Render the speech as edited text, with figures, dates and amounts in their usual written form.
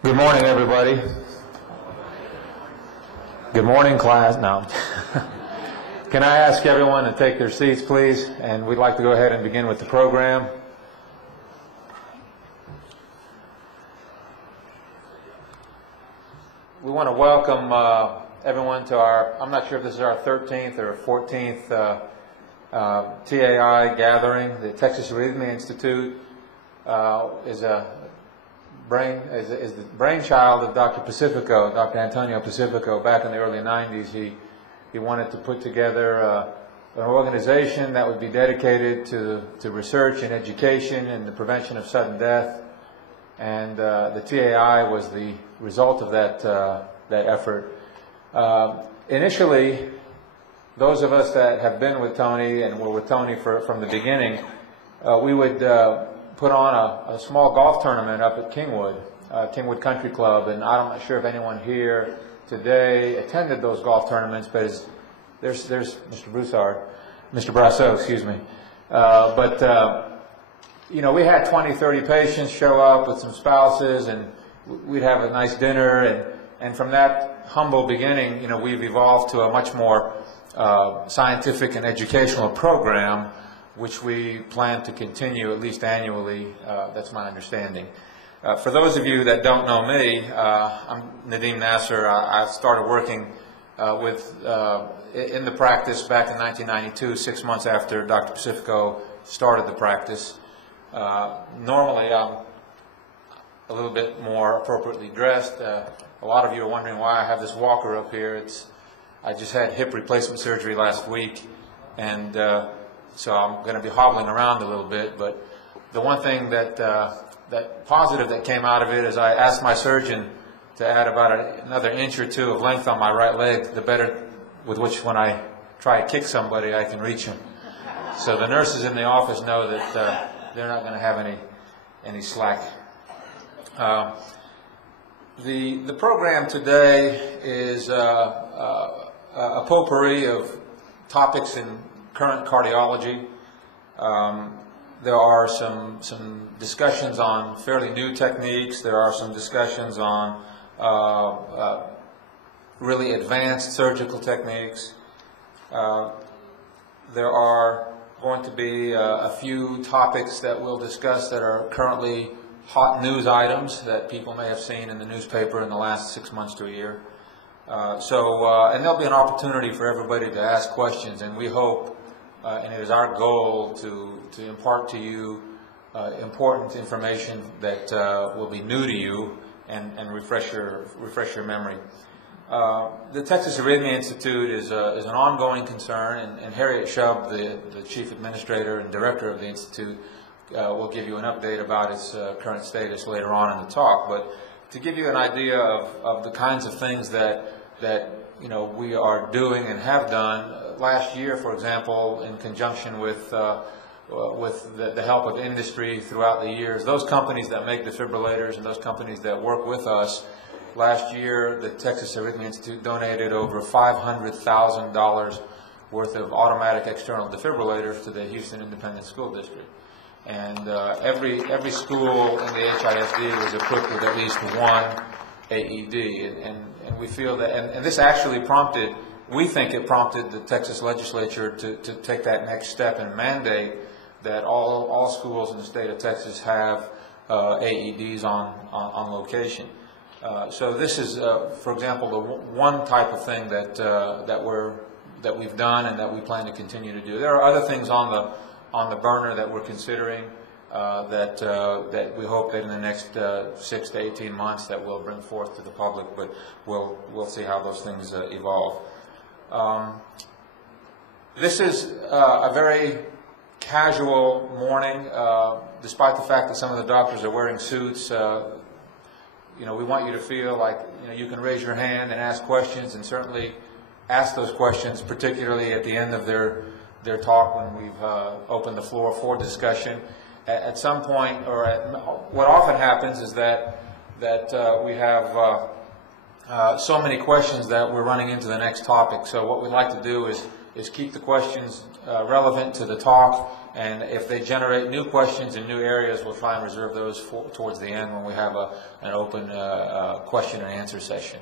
Good morning, everybody. Good morning, class. No. Can I ask everyone to take their seats, please? And we'd like to go ahead and begin with the program. We want to welcome everyone to our, I'm not sure if this is our 13th or 14th TAI gathering. The Texas Arrhythmia Institute is the brainchild of Dr. Pacifico, Dr. Antonio Pacifico. Back in the early 90s, he wanted to put together an organization that would be dedicated to research and education and the prevention of sudden death. And the TAI was the result of that effort. Initially, those of us that have been with Tony and were with Tony from the beginning, we would put on a small golf tournament up at Kingwood Country Club, and I'm not sure if anyone here today attended those golf tournaments, but there's Mr. Brasso, excuse me. You know, we had 20, 30 patients show up with some spouses, and we'd have a nice dinner, and from that humble beginning, you know, we've evolved to a much more scientific and educational program, which we plan to continue at least annually. That's my understanding. For those of you that don't know me, I'm Nadim Nasser. I started working in the practice back in 1992, 6 months after Dr. Pacifico started the practice. Normally, I'm a little bit more appropriately dressed. A lot of you are wondering why I have this walker up here. I just had hip replacement surgery last week, and so I'm going to be hobbling around a little bit. But the one thing that positive that came out of it is I asked my surgeon to add about another inch or two of length on my right leg, the better with which when I try to kick somebody I can reach him. So the nurses in the office know that they're not going to have any slack. The program today is a potpourri of topics in current cardiology. There are some discussions on fairly new techniques. There are some discussions on really advanced surgical techniques. There are going to be a few topics that we'll discuss that are currently hot news items that people may have seen in the newspaper in the last 6 months to a year. And there'll be an opportunity for everybody to ask questions, and we hope, and it is our goal to impart to you important information that will be new to you and refresh your memory. The Texas Arrhythmia Institute is an ongoing concern, and Harriet Shub, the chief administrator and director of the institute, will give you an update about its current status later on in the talk. But to give you an idea of the kinds of things that you know we are doing and have done, last year, for example, in conjunction with the help of industry throughout the years, those companies that make defibrillators and those companies that work with us, last year the Texas Arrhythmia Institute donated over $500,000 worth of automatic external defibrillators to the Houston Independent School District. And every school in the HISD was equipped with at least one AED. And we feel that, and this actually prompted, we think it prompted the Texas legislature to take that next step and mandate that all schools in the state of Texas have AEDs on location. So this is, for example, the one type of thing that we've done and that we plan to continue to do. There are other things on the burner that we're considering that we hope that in the next 6 to 18 months that we'll bring forth to the public, but we'll see how those things evolve. This is a very casual morning, despite the fact that some of the doctors are wearing suits. You know, we want you to feel like you can raise your hand and ask questions, and certainly ask those questions, particularly at the end of their talk when we've opened the floor for discussion. At some point, or what often happens is that we have so many questions that we're running into the next topic. So what we'd like to do is is keep the questions relevant to the talk, and if they generate new questions in new areas, we'll try and reserve those towards the end when we have an open question and answer session.